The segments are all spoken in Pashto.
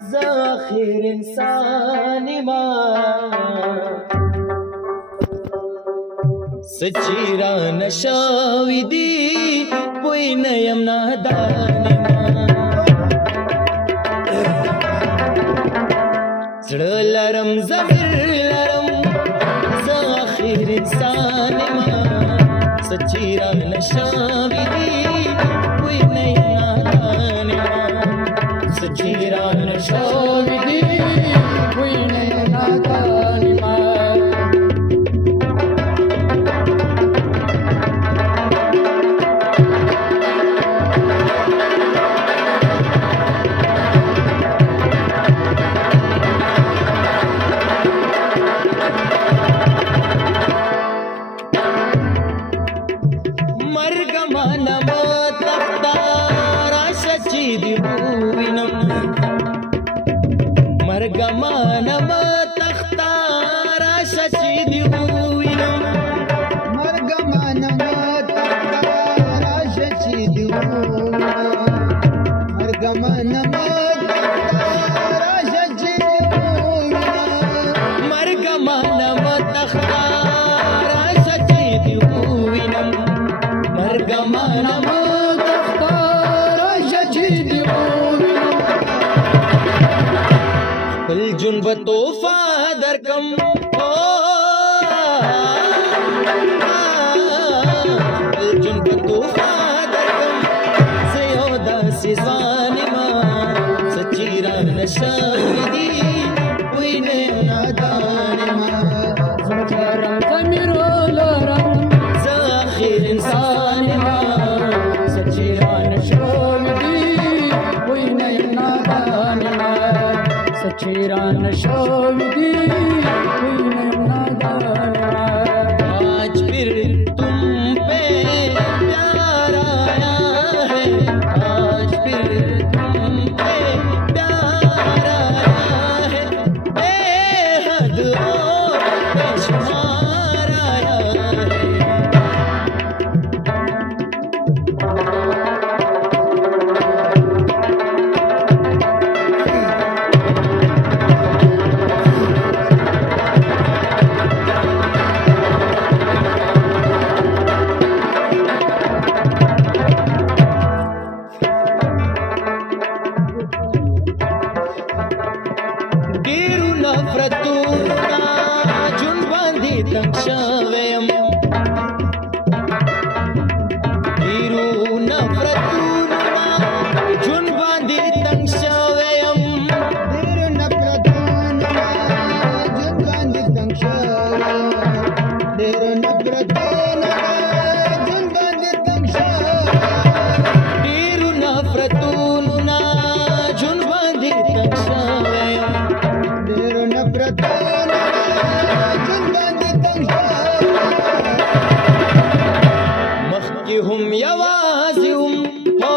ज़ाखिर इंसान सच्चीरा नशाविदी कोई नयम नादानी लरम ज़मीर लरम ज़ाखिर इंसान सच्चीरा नशाविदी कोई नयम नादानी सच्चीरा नशाविदी कोई नयम नादानी مرغمانم تختارا شچیدی وینم مرغمانم تختارا شچیدی مرغمانم تختارا شچیدی مرغمانم تختارا شچیدی وینم مرغمانم تختارا شچیدی जुनब तोहफा दरकम जुनब तोहफा दरकम ज़योदा से ज़ालिमा सच्चीरा नशाविदी कोई नादानिमा ज़रम ज़मीरो लरम ज़ाखिर इंसानिमा सच्चीरा नशाविदी कोई नादानिमा सच्चीरा नशाविदी कोई नादानिमा आज फिर तुम पे प्यार आया है आज फिर तुम पे प्यार आया है बेहद और बेशुमार आया है हम यवाज़ी हम हो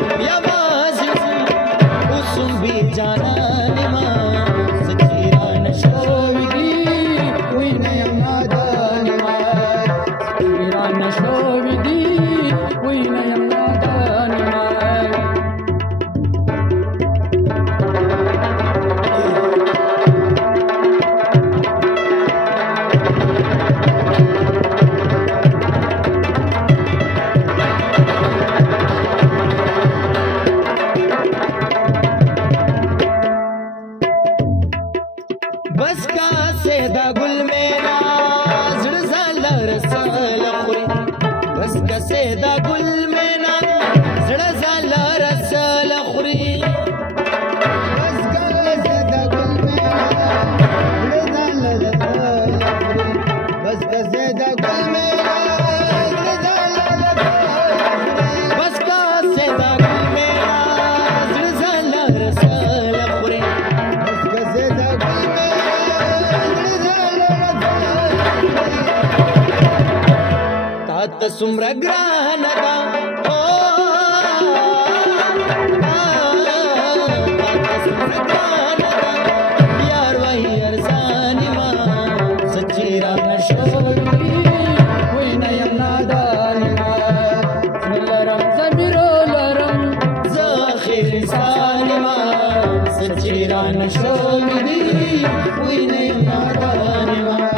हम यवाज़ी हम उसम भी जाना निमा सच्चीरा नशाविदी कोई नयम नादानिमा सच्चीरा नशाविदी कोई नयम नादानिमा बस का सेदा गुल मेरा ज़ड़ज़ाला रसाला खुरी बस का सेदा गुल मेरा ज़ड़ज़ाला रसाला खुरी बस का सेदा गुल मेरा ज़ड़ज़ाला रसाला खुरी बस का सेदा गुल मेरा ज़ड़ज़ाला बस का सेदा गुल मेरा ज़ड़ज़ाला रसाला खुरी बस का सेदा गुल तात सुमरा ग्रान दा ओ तात सुमरा ग्रान दा यार वही अरसानी मां सच्चीरा नशाविदी कोई नयम नादानिमा लरम ज़मीरो چیران شوی دی وینه نادانوا